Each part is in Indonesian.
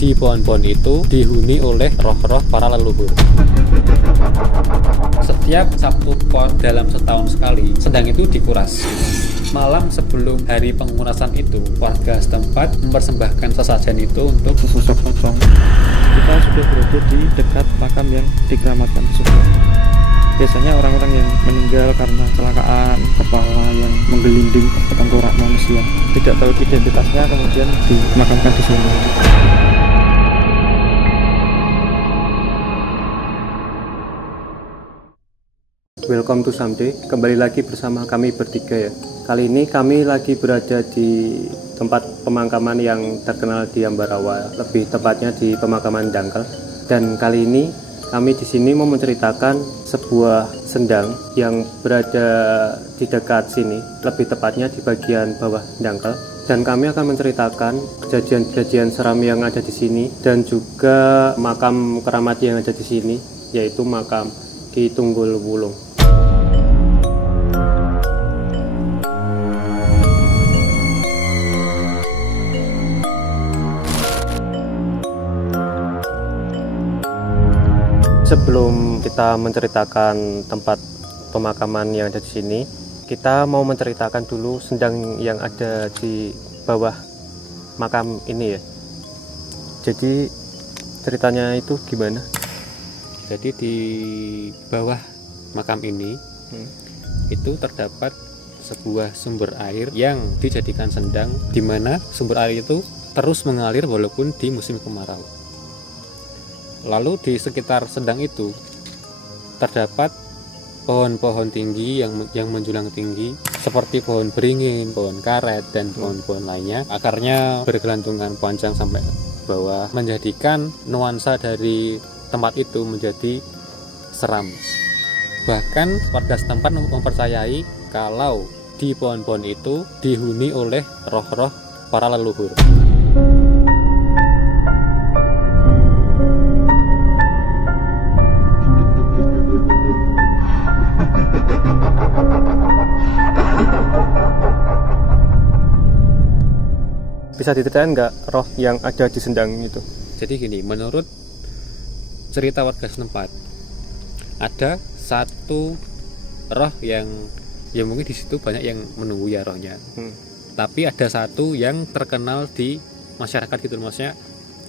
Di pohon-pohon itu dihuni oleh roh-roh para leluhur. Setiap Sabtu Pon dalam setahun sekali, Sendang itu dikuras. Malam sebelum hari pengurasan itu, warga setempat mempersembahkan sesajen itu untuk sesosok pocong. Kita sudah berada di dekat makam yang dikeramatkan tersebut. Biasanya orang-orang yang meninggal karena kecelakaan, kepala yang menggelinding ke tengkorak manusia, tidak tahu identitasnya, kemudian dimakamkan di sini. Welcome to Someday. Kembali lagi bersama kami bertiga ya. Kali ini kami lagi berada di tempat pemakaman yang terkenal di Ambarawa, lebih tepatnya di pemakaman Dangkal. Dan kali ini kami di sini mau menceritakan sebuah sendang yang berada di dekat sini, lebih tepatnya di bagian bawah Dangkal. Dan kami akan menceritakan kejadian-kejadian seram yang ada di sini dan juga makam keramat yang ada di sini, yaitu makam Ki Tunggul Wulung. Sebelum kita menceritakan tempat pemakaman yang ada di sini, kita mau menceritakan dulu sendang yang ada di bawah makam ini ya. Jadi ceritanya itu gimana? Jadi di bawah makam ini itu terdapat sebuah sumber air yang dijadikan sendang, di mana sumber air itu terus mengalir walaupun di musim kemarau. Lalu di sekitar sendang itu terdapat pohon-pohon tinggi yang menjulang tinggi seperti pohon beringin, pohon karet, dan pohon-pohon lainnya. Akarnya bergelantungan panjang sampai bawah, menjadikan nuansa dari tempat itu menjadi seram. Bahkan warga setempat mempercayai kalau di pohon-pohon itu dihuni oleh roh-roh para leluhur. Bisa diceritain nggak roh yang ada di sendang itu? Jadi gini, menurut cerita warga setempat, ada satu roh yang ya mungkin di situ banyak yang menunggu ya rohnya. Tapi ada satu yang terkenal di masyarakat gitu, maksudnya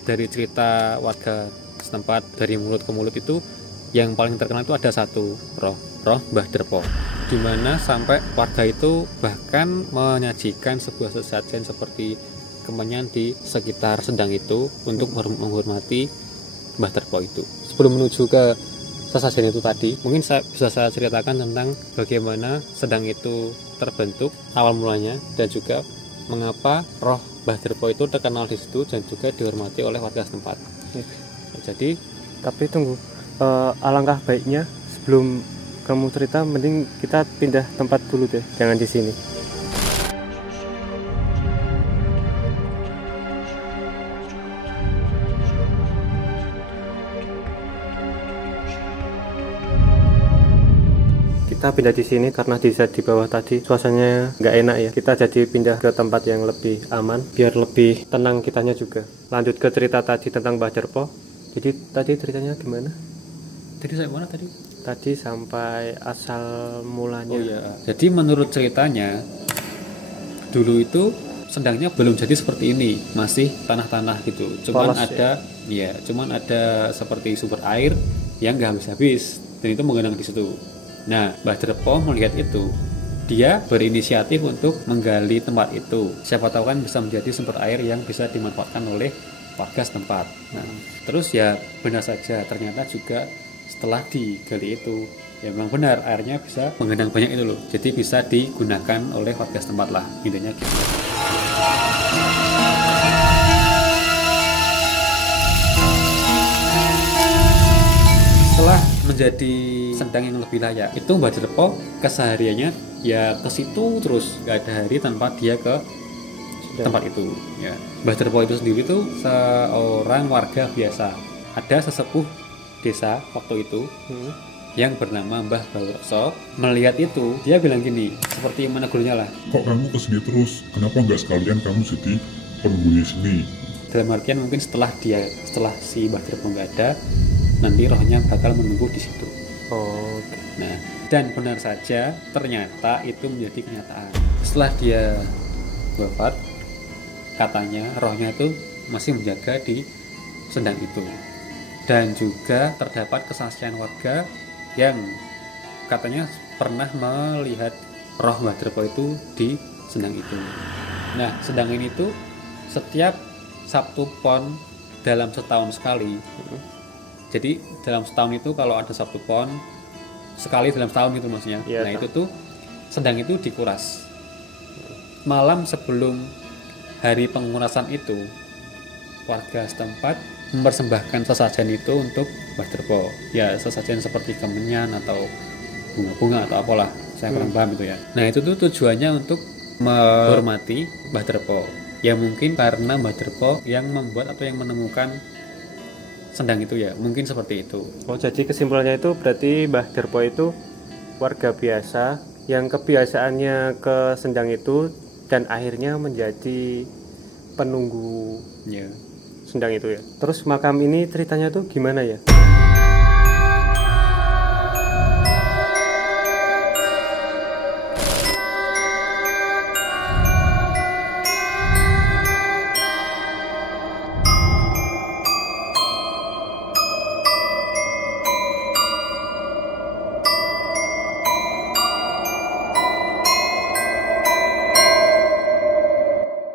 dari cerita warga setempat, dari mulut ke mulut itu yang paling terkenal itu ada satu roh Mbah Derpo, dimana sampai warga itu bahkan menyajikan sebuah sesajen seperti kemenyan di sekitar sendang itu untuk menghormati Mbah Derpo itu. Sebelum menuju ke sesajen itu tadi, mungkin bisa saya ceritakan tentang bagaimana sendang itu terbentuk awal mulanya dan juga mengapa roh Mbah Derpo itu terkenal di situ dan juga dihormati oleh warga setempat. Jadi, tapi tunggu, alangkah baiknya sebelum kamu cerita, mending kita pindah tempat dulu deh, jangan di sini. Kita pindah di sini karena di bawah tadi suasananya nggak enak ya. Kita jadi pindah ke tempat yang lebih aman biar lebih tenang kitanya juga. Lanjut ke cerita tadi tentang Mbah Derpo. Jadi tadi ceritanya gimana? Tadi saya mana tadi? Tadi sampai asal mulanya. Oh iya. Jadi menurut ceritanya dulu itu sendangnya belum jadi seperti ini, masih tanah-tanah gitu. Cuman polos, ada ya, cuman ada seperti sumber air yang nggak habis-habis dan itu menggenang di situ. Nah, Mbah Derpo melihat itu, dia berinisiatif untuk menggali tempat itu. Siapa tahu kan bisa menjadi sumber air yang bisa dimanfaatkan oleh warga setempat. Nah, terus ya benar saja, ternyata juga setelah digali itu, ya memang benar airnya bisa menggenang banyak itu loh. Jadi bisa digunakan oleh warga setempat lah, intinya gitu. Setelah menjadi sendang yang lebih layak, itu Mbah Derpo kesehariannya ya ke situ terus, gak ada hari tanpa dia ke tempat itu ya. Mbah Derpo itu sendiri tuh seorang warga biasa. Ada sesepuh desa waktu itu yang bernama Mbah Bawokso. Melihat itu, dia bilang gini, seperti menegurnya lah, kok kamu kesini terus, kenapa nggak sekalian kamu jadi penghuni sini? dalam artian mungkin setelah si Mbah Derpo nggak ada, nanti rohnya bakal menunggu di situ. Oh, oke. Nah, dan benar saja ternyata itu menjadi kenyataan. Setelah dia wafat, katanya rohnya itu masih menjaga di sendang itu. Dan juga terdapat kesaksian warga yang katanya pernah melihat roh Mbah Derpo itu di sendang itu. Nah, sendang ini tuh setiap Sabtu Pon dalam setahun sekali. Jadi dalam setahun itu kalau ada Sabtu Pon sekali dalam setahun itu maksudnya. Ya, nah, itu tuh sendang itu dikuras. Malam sebelum hari pengurasan itu, warga setempat mempersembahkan sesajen itu untuk Mbah Derpo. Ya, sesajen seperti kemenyan atau bunga-bunga atau apalah, saya kurang paham itu ya. Nah, itu tuh tujuannya untuk menghormati Mbah Derpo. Ya mungkin karena Mbah Derpo yang membuat atau yang menemukan sendang itu ya, mungkin seperti itu. Oh, jadi kesimpulannya itu berarti Mbah Derpo itu warga biasa yang kebiasaannya ke sendang itu dan akhirnya menjadi penunggu Ya. sendang itu ya. Terus makam ini ceritanya tuh gimana ya?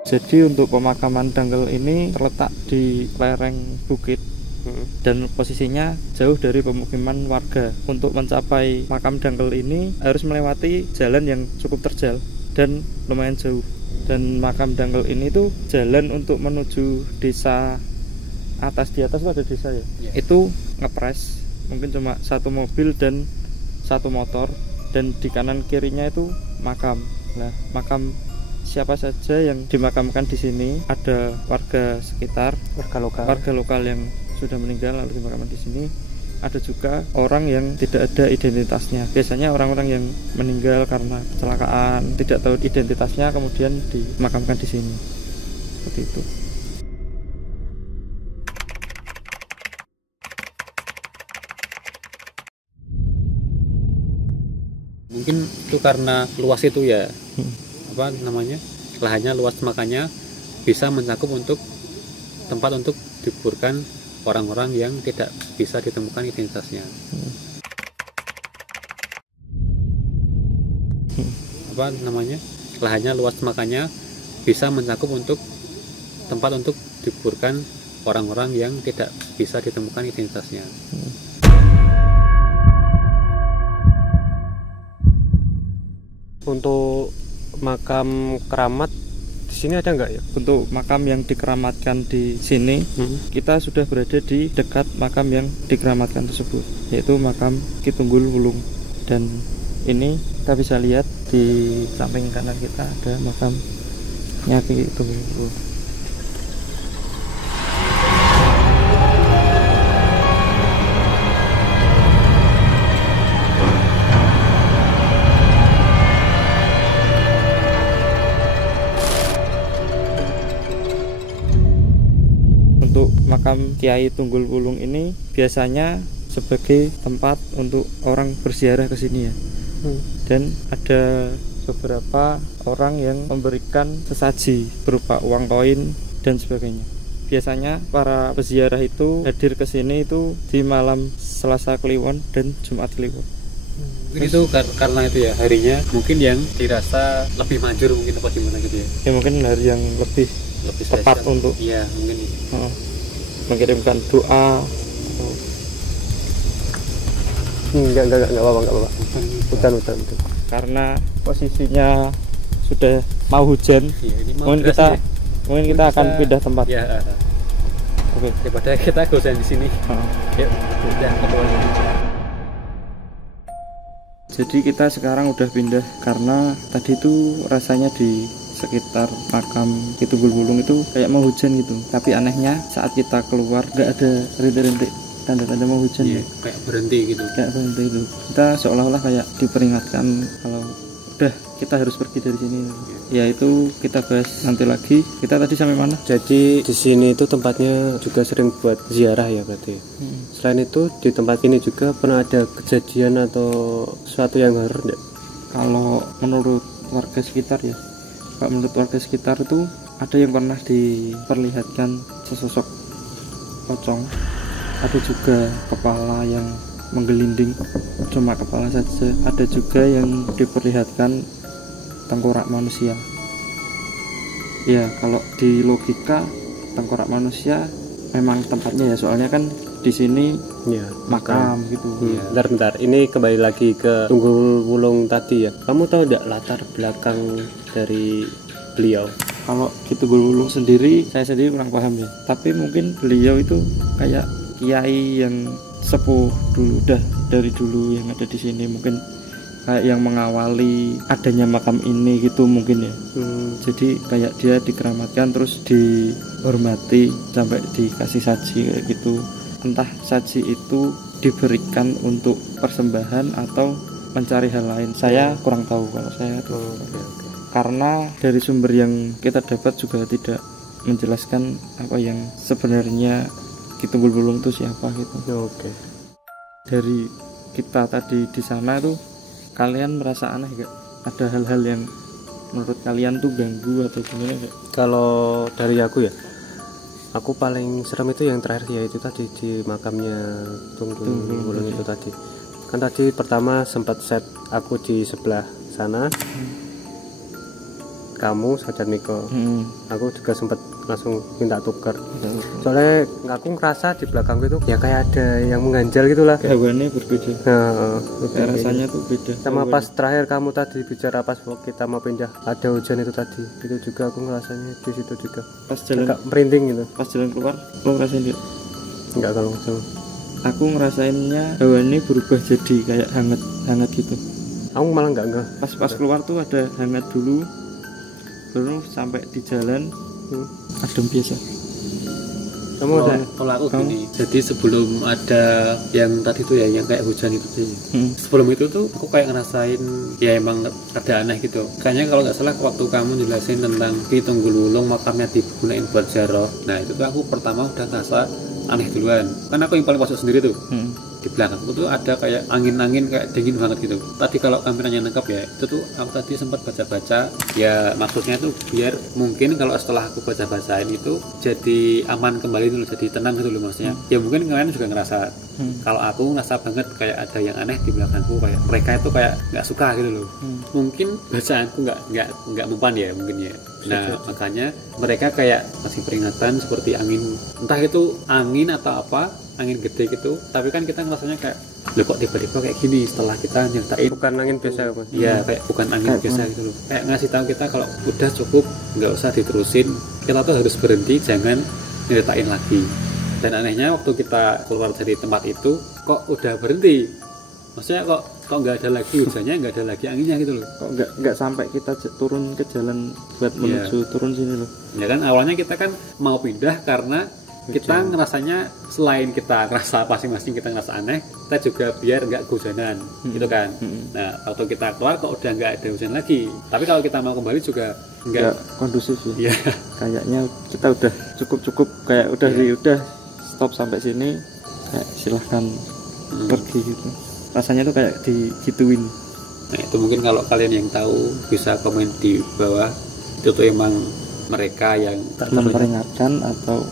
Jadi untuk pemakaman Danggel ini terletak di lereng bukit dan posisinya jauh dari pemukiman warga. Untuk mencapai makam Danggel ini harus melewati jalan yang cukup terjal dan lumayan jauh. Dan makam Danggel ini tuh jalan untuk menuju desa atas, di atas itu ada desa ya. Itu ngepres, mungkin cuma satu mobil dan satu motor, dan di kanan kirinya itu makam. Nah, makam siapa saja yang dimakamkan di sini, ada warga sekitar, warga lokal yang sudah meninggal lalu dimakamkan di sini. Ada juga orang yang tidak ada identitasnya. Biasanya orang-orang yang meninggal karena kecelakaan, tidak tahu identitasnya, kemudian dimakamkan di sini. Seperti itu. Mungkin itu karena luas itu ya. Apa namanya, lahannya luas, makanya bisa mencakup untuk tempat untuk dikuburkan orang-orang yang tidak bisa ditemukan identitasnya. Apa namanya, lahannya luas, makanya bisa mencakup untuk tempat untuk dikuburkan orang-orang yang tidak bisa ditemukan identitasnya. Untuk makam keramat di sini ada nggak ya? Untuk makam yang dikeramatkan di sini, kita sudah berada di dekat makam yang dikeramatkan tersebut, yaitu makam Ki Tunggul Wulung. Dan ini kita bisa lihat di samping kanan kita ada makamnya Ki Tunggul Wulung. Untuk makam Kiai Tunggul Wulung ini biasanya sebagai tempat untuk orang berziarah ke sini ya. Dan ada beberapa orang yang memberikan sesaji berupa uang koin dan sebagainya. Biasanya para peziarah itu hadir ke sini itu di malam Selasa Kliwon dan Jumat Kliwon. Mungkin itu karena itu ya, harinya mungkin yang dirasa lebih manjur mungkin, apa gimana gitu ya. Ya mungkin hari yang lebih tepat spesial untuk iya mungkin mengirimkan doa. Enggak apa-apa. Hutan. Karena posisinya sudah mau hujan, iya, ini mau mungkin deras kita akan pindah tempat. ya. Oke. Daripada kita gosan di sini, yuk pindah ke bawah. Jadi kita sekarang udah pindah karena tadi itu rasanya di sekitar makam Ki Tunggul Wulung itu kayak mau hujan gitu. Tapi anehnya saat kita keluar nggak ada rintik-rintik tanda-tanda mau hujan. Iya, kayak berhenti gitu. Kayak berhenti itu. Kita seolah-olah kayak diperingatkan kalau udah kita harus pergi dari sini. Ya itu kita bahas nanti lagi. Kita tadi sampai mana? Jadi di sini itu tempatnya juga sering buat ziarah ya berarti. Selain itu di tempat ini juga pernah ada kejadian atau sesuatu yang horor enggak? Kalau menurut warga sekitar ya, Pak, menurut warga sekitar itu ada yang pernah diperlihatkan sesosok pocong, ada juga kepala yang menggelinding, cuma kepala saja, ada juga yang diperlihatkan tengkorak manusia. Ya kalau di logika tengkorak manusia memang tempatnya ya, soalnya kan di sini Ya, makam gitu. Bentar, ini kembali lagi ke Tunggul Wulung tadi ya. Kamu tahu enggak latar belakang dari beliau? Kalau gitu Wulung sendiri, saya sendiri kurang paham ya. Tapi mungkin beliau itu kayak kiai yang sepuh dulu, udah dari dulu yang ada di sini, mungkin kayak yang mengawali adanya makam ini gitu mungkin ya. Jadi kayak dia dikeramatkan terus dihormati sampai dikasih saji kayak gitu. Entah saji itu diberikan untuk persembahan atau mencari hal lain, saya kurang tahu kalau saya tuh. Karena dari sumber yang kita dapat juga tidak menjelaskan apa yang sebenarnya Kitumbul Wulung itu siapa gitu. Dari kita tadi di sana tuh, kalian merasa aneh gak? Ada hal-hal yang menurut kalian tuh ganggu atau gimana gak? Kalau dari aku ya, aku paling serem itu yang terakhir ya, itu tadi di makamnya Tunggul Wulung itu tadi. Kan tadi pertama sempat set aku di sebelah sana, kamu Sajar Miko, aku juga sempat langsung minta tuker. Soalnya aku ngerasa di belakangku itu ya kayak ada yang mengganjal gitulah. Hawannya berbeda. Kayak rasanya tuh beda. Sama pas terakhir kamu tadi bicara pas kita mau pindah ada hujan itu tadi, itu juga aku ngerasanya di situ juga. Pas jalan agak merinding gitu. Pas jalan keluar, lo ngerasain dia? Enggak kalau sama. Aku ngerasainnya hawannya berubah jadi kayak hangat gitu. Aku malah enggak. Pas keluar tuh ada hangat dulu, baru sampai di jalan adem biasa. Kalau aku gini, jadi sebelum ada yang tadi tuh ya, yang kayak hujan itu sih, sebelum itu tuh aku kayak ngerasain ya emang ada aneh gitu. Kayaknya kalau nggak salah waktu kamu jelasin tentang Ki Tunggul Wulung makamnya digunain buat ziarah, nah itu tuh aku pertama udah ngerasa aneh duluan. Kan aku yang paling pojok sendiri tuh, di belakangku tuh ada kayak angin kayak dingin banget gitu. Tadi kalau kameranya nangkap ya, itu tuh aku tadi sempat baca-baca ya, maksudnya tuh biar mungkin kalau setelah aku baca-bacain itu jadi aman kembali dulu, jadi tenang gitu loh maksudnya. Ya mungkin kalian juga ngerasa kalau aku ngerasa banget kayak ada yang aneh di belakangku, kayak mereka itu kayak nggak suka gitu loh. Mungkin bacaanku nggak mempan ya mungkin ya. Nah makanya mereka kayak kasih peringatan seperti angin, entah itu angin atau apa, angin gede gitu. Tapi kan kita ngerasanya kayak loh kok tiba-tiba kayak gini setelah kita nyertain. Bukan angin biasa apa? Ya kayak bukan angin biasa gitu loh. Kayak ngasih tahu kita kalau udah cukup, nggak usah diterusin. Kita tuh harus berhenti, jangan nyeritain lagi. Dan anehnya waktu kita keluar dari tempat itu kok udah berhenti. Maksudnya kok nggak ada lagi hujannya, nggak ada lagi anginnya gitu loh. Kok nggak sampai kita turun ke jalan buat menuju turun sini loh. Ya kan awalnya kita kan mau pindah karena kita ngerasanya selain kita ngerasa masing-masing kita ngerasa aneh, kita juga biar nggak kehujanan gitu kan. Nah waktu kita keluar kok udah nggak ada hujan lagi, tapi kalau kita mau kembali juga nggak kondusif ya. Kayaknya kita udah cukup kayak udah stop sampai sini, kayak silahkan pergi gitu. Rasanya tuh kayak digituin. Nah itu mungkin kalau kalian yang tahu bisa komen di bawah, itu tuh emang mereka yang memperingatkan atau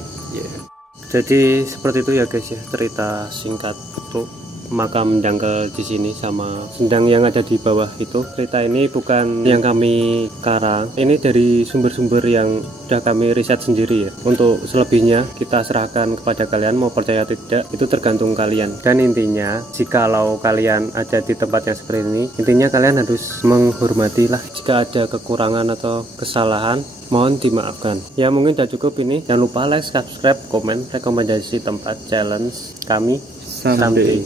Jadi seperti itu ya guys ya, cerita singkat untuk makam dangkal di sini sama sendang yang ada di bawah itu. Cerita ini bukan yang kami karang, ini dari sumber-sumber yang sudah kami riset sendiri ya. Untuk selebihnya kita serahkan kepada kalian, mau percaya atau tidak itu tergantung kalian. Dan intinya jikalau kalian ada di tempat yang seperti ini, intinya kalian harus menghormatilah. Jika ada kekurangan atau kesalahan mohon dimaafkan. Ya mungkin sudah cukup ini. Jangan lupa like, subscribe, komen, rekomendasi tempat challenge kami someday.